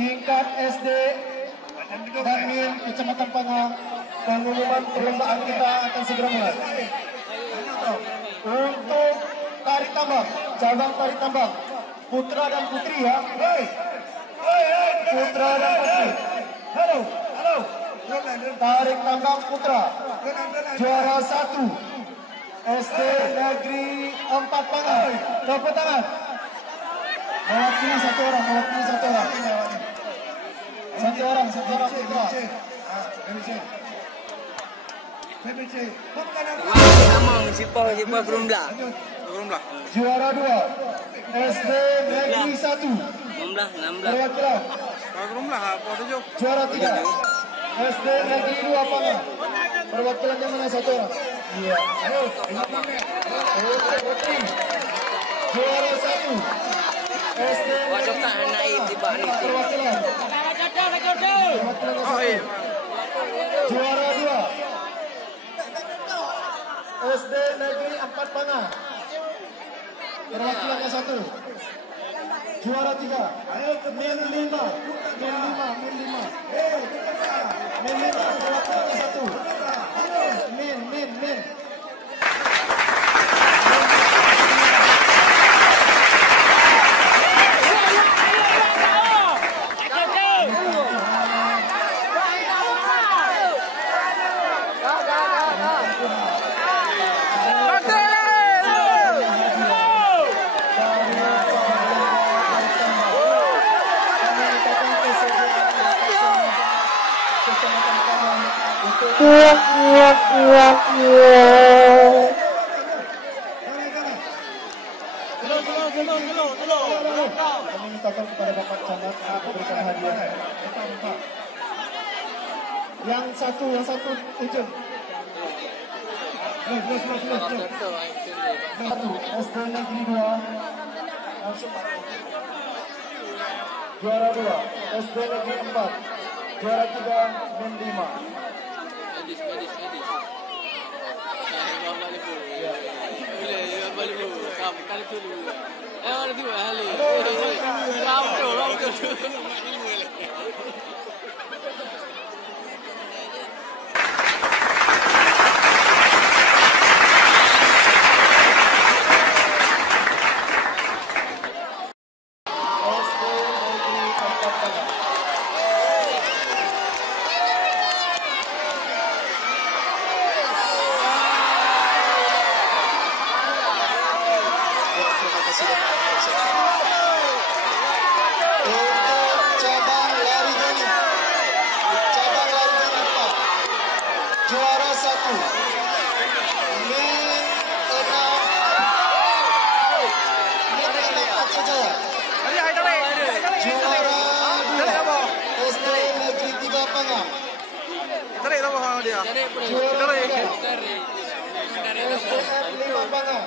tingkat SD Dakmin Kecamatan Pangang. Pengumuman perlombaan kita akan segera mulai. Untuk tarik tambang, cabang tarik tambang, putra dan putri ya. Putra dan putri. Halo. Tarik tambang putra. Juara 1 SD Negeri 4 Pangang. Tepuk tangan. Mewakili satu orang. Satu orang putra. Juara 2 SD Negeri 1 perwakilan. Juara 3 SD Negeri 2 Pangang. Perwakilannya mana satu orang? Iya. Ayo. Juara 1 SD perwakilan. Juara 2 SD Negeri 4 Pangang. Perwakilannya 1. Juara 3 Min 5 perwakilannya 1. Min. Kami mintakan kepada Bapak Camat memberikan hadiah. Yang satu ujung. SD Negeri 2 langsung. Juara 2 SD Negeri 4. Juara 3 Min 5. Juara 1 Juara 2 SD Negeri 3 Pangang. Juara 3 SDN 5 Pangang.